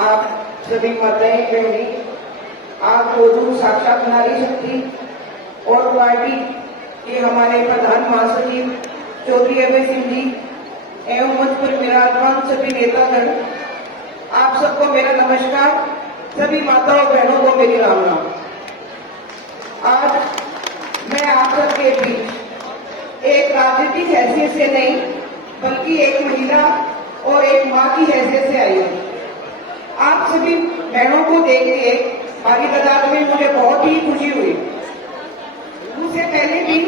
आप सभी माताएं बहनी, आप दोनों साक्षात नारी शक्ति और पार्टी के हमारे प्रधान महासचिव चौधरी अभय सिंह जी एवं मंच पर विराजमान सभी नेतागण, आप सबको मेरा नमस्कार। सभी माताओं बहनों को मेरी राम राम। आज मैं आप सबके बीच एक राजनीतिक हैसियत से नहीं बल्कि एक महिला और एक मां की हैसियत से आई हूँ। आप सभी बहनों को देख के भारी तादाद में मुझे बहुत ही खुशी हुई। मुझसे पहले भी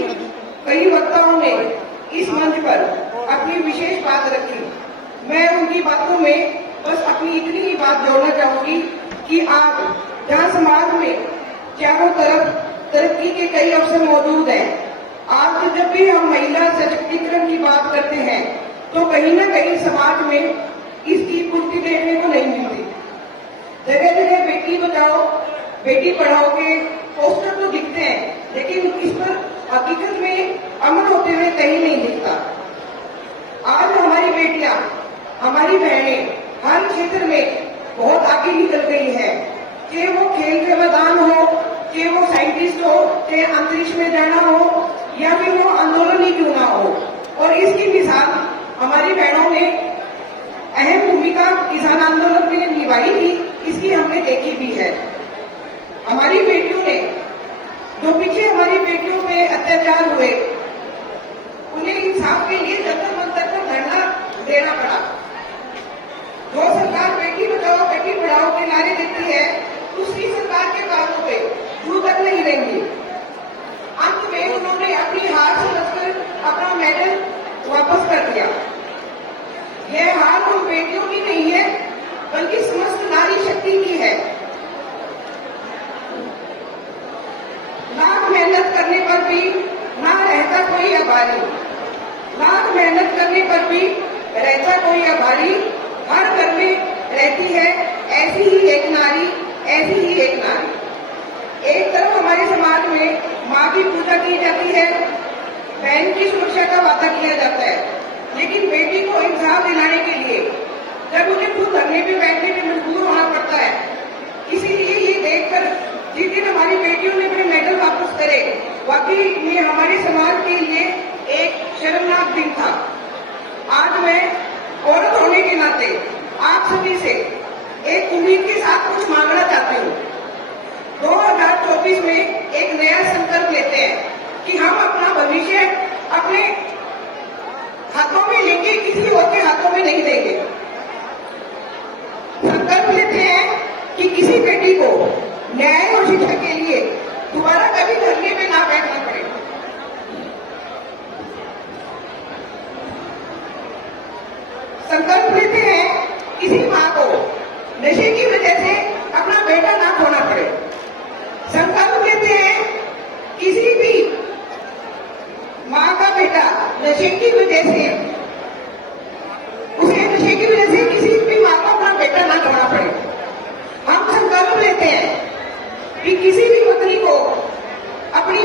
कई वक्ताओं ने इस मंच पर अपनी विशेष बात रखी। मैं उनकी बातों में बस अपनी इतनी ही बात जोड़ना चाहूंगी कि आज जहां समाज में चारों तरफ तरक्की के कई अवसर मौजूद हैं, आज जब भी हम महिला सशक्तिकरण की बात करते हैं तो कहीं ना कहीं समाज में इसकी पूर्ति देखने को नहीं मिलती। जगह जगह बेटी बचाओ बेटी पढ़ाओ के पोस्टर तो दिखते हैं, लेकिन इस पर हकीकत में अमल होते हुए कहीं नहीं दिखता। आज हमारी बेटियां, हमारी बहनें हर क्षेत्र में बहुत आगे निकल गई है। चाहे वो खेल के मैदान हो, चाहे वो साइंटिस्ट हो, चाहे अंतरिक्ष में जाना हो, या फिर वो आंदोलन ही क्यों ना हो। और इसकी मिसाल हमारी बहनों ने अहम भूमिका किसान आंदोलन में निभाई थी, इसकी हमने देखी भी है। हमारी बेटियों ने जो पीछे हमारी बेटियों पे अत्याचार हुए, उन्हें इंसाफ के लिए जंतर मंतर पर धरना देना पड़ा। जो सरकार बेटी बचाओ बेटी पढ़ाओ के नारे देती है, दूसरी सरकार के कानों पे जू तक नहीं देंगी। अंत में उन्होंने अपनी हार समझकर अपना मेडल वापस कर दिया। यह हार उन बेटियों की नहीं है बल्कि समस्त नारी शक्ति की है। लाख मेहनत करने पर भी ना रहता कोई आभारी, लाख मेहनत करने पर भी रहता कोई आभारी। हर घर में रहती है ऐसी ही एक नारी, ऐसी ही एक नारी। एक तरफ हमारे समाज में माँ की पूजा की जाती है, बहन की सुरक्षा का वादा किया जाता है, लेकिन बेटी को इंसाफ दिलाने के लिए जब उन्हें खुद धरने पे बैठने पे मजबूर होना पड़ता है। इसीलिए ये देखकर जिस दिन हमारी बेटियों ने अपने मेडल वापस करे, वाकई ये हमारे समाज के लिए एक शर्मनाक दिन था। आज मैं औरत होने के नाते आप सभी से एक उम्मीद के साथ कुछ मांगना चाहती हूँ। 2024 में एक नया संकल्प लेते हैं कि हम अपना भविष्य अपने हाथों में लेंगे, किसी और के हाथों में नहीं देंगे। संकल्प लेते हैं कि किसी बेटी को न्याय और शिक्षा के लिए दोबारा कभी धरने में ना बैठना पड़े। संकल्प लेते हैं किसी माँ को नशे की वजह से अपना बेटा ना खोना पड़े। संकल्प लेते हैं किसी भी माँ का बेटा नशे की वजह से किसी भी माँ को अपना बेटा ना खोना पड़े। हम संकल्प लेते हैं कि किसी भी पत्नी को अपनी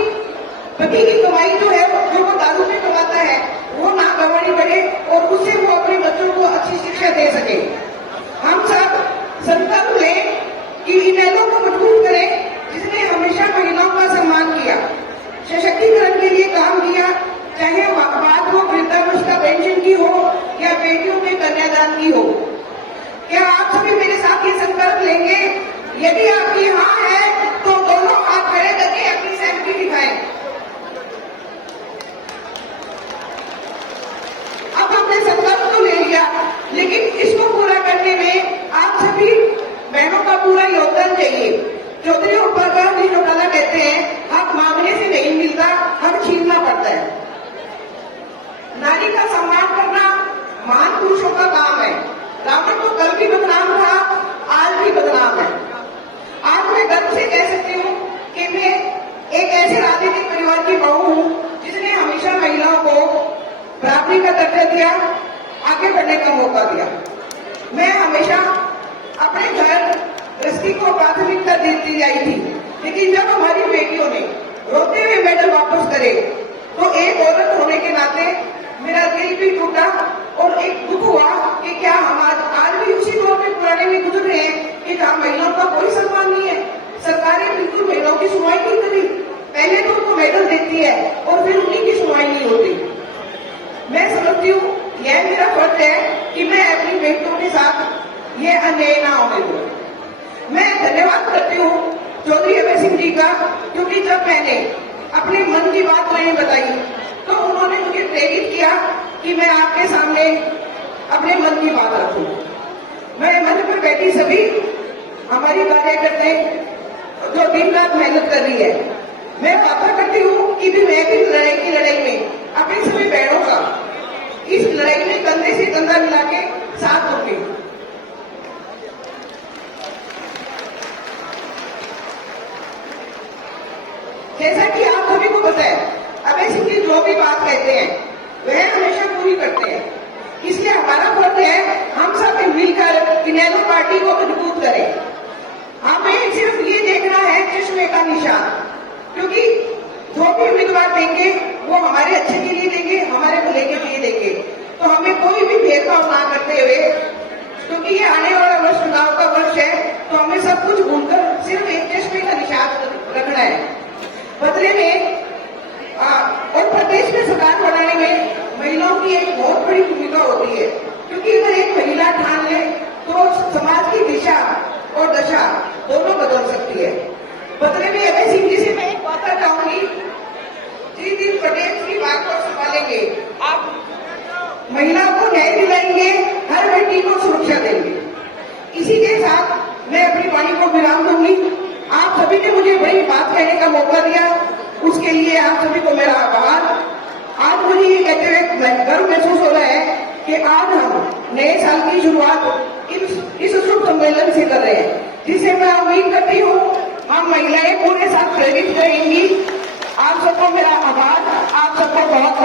पति की कमाई जो है जो वो दारू में कमाता है वो ना गंवानी पड़े और उससे वो अपने बच्चों को अच्छी शिक्षा दे सके। हम सब संकल्प लें कि इनेलो को मजबूत करें, जिसने हमेशा महिलाओं का सम्मान किया, सशक्तिकरण के लिए काम किया, चाहे बात वो वृद्धावस्था पेंशन की हो या बेटियों के कन्यादान की हो। क्या आप सभी मेरे साथ ये संकल्प लेंगे? यदि आपकी हाँ है तो दोनों हाथ खड़े करके अपनी सहमति दिखाएं। अब हमने संकल्प तो ले लिया, लेकिन इसको पूरा करने में आप सभी बहनों का पूरा योगदान चाहिए। चौधरी प्रकाश जी चौटाला कहते हैं, हक मांगने से नहीं मिलता, हक छीनना पड़ता है। नारी का सम्मान करना महान पुरुषों का काम है। रावण तो कल भी बदनाम था, आज भी बदनाम है। आज मैं गर्व से कह सकती हूँ कि मैं एक ऐसे राजनीतिक परिवार की बहू हूँ जिसने हमेशा महिलाओं को बराबरी का दर्जा दिया, आगे बढ़ने का मौका दिया। मैं हमेशा अपने घर गृहस्थी को प्राथमिकता देती आई थी, लेकिन जब हमारी बेटियों ने रोते हुए मेडल वापस करे तो एक औरत होने के नाते मेरा दिल भी टूटा और एक दुख हुआ कि क्या हम आज भी उसी दौर में पुराने में गुजर रहे हैं देती है और फिर उन्हीं की सुनवाई नहीं होती। मैं समझती हूँ यह मेरा फर्ज है कि मैं अपनी बेटियों के साथ ये अन्याय ना होने दूं। मैं धन्यवाद करती हूँ चौधरी अभय सिंह जी का, क्योंकि जब मैंने अपने मन की बात उन्हें बताई तो उन्होंने मुझे प्रेरित किया कि मैं आपके सामने अपने मन की बात रखूं। मैं मंच पर बैठी सभी हमारी कार्यकर्ता जो दिन रात मेहनत कर रही है, मैं वादा करती हूँ कि भी मैं भी लड़ाई की लड़ाई में अपने सभी बहनों का इस लड़ाई में कंधे से कंधा मिला के साथ दूंगी। जैसा कि आप सभी को पता है, अभय सिंह जी जो भी बात कहते हैं वह हमेशा पूरी करते हैं। इसलिए हमारा फर्ज है हम सब मिलकर इनेलो पार्टी को मजबूत करें। हमें सिर्फ ये देखना है चश्मे का निशान, क्योंकि जो भी उम्मीदवार देंगे वो हमारे अच्छे के लिए देंगे, हमारे भले के लिए देंगे। तो हमें कोई भी भेदभाव ना करते हुए, क्योंकि ये आने वाला वर्ष चुनाव का वर्ष है, तो हमें सब कुछ भूलकर सिर्फ एक चश्मे का निशान रखना है। बदले में और प्रदेश में सरकार बनाने में महिलाओं की एक बहुत बड़ी भूमिका होती है, क्योंकि अगर एक महिला ठान ले तो समाज की दिशा और दशा दोनों बदल सकती है। बदले में अभय सिंह जी से मैं एक बात चाहूंगी, जिस दिन प्रदेश की बात को संभालेंगे आप महिलाओं को न्याय दिलाएंगे, हर बेटी को सुरक्षा देंगे। इसी के साथ मैं अपनी वाणी को विराम दूंगी। आप सभी ने मुझे बड़ी बात कहने का मौका दिया, उसके लिए आप सभी को मेरा आभार। आज मुझे ये कहते हुए गर्व महसूस हो रहा है कि आज हम नए साल की शुरुआत इस शुभ सम्मेलन से कर रहे हैं, जिसे मैं उम्मीद करती हूँ हम महिलाएं पूरे साथ प्रेरित रहेंगी। आप सबको मेरा आभार, आप सबको बहुत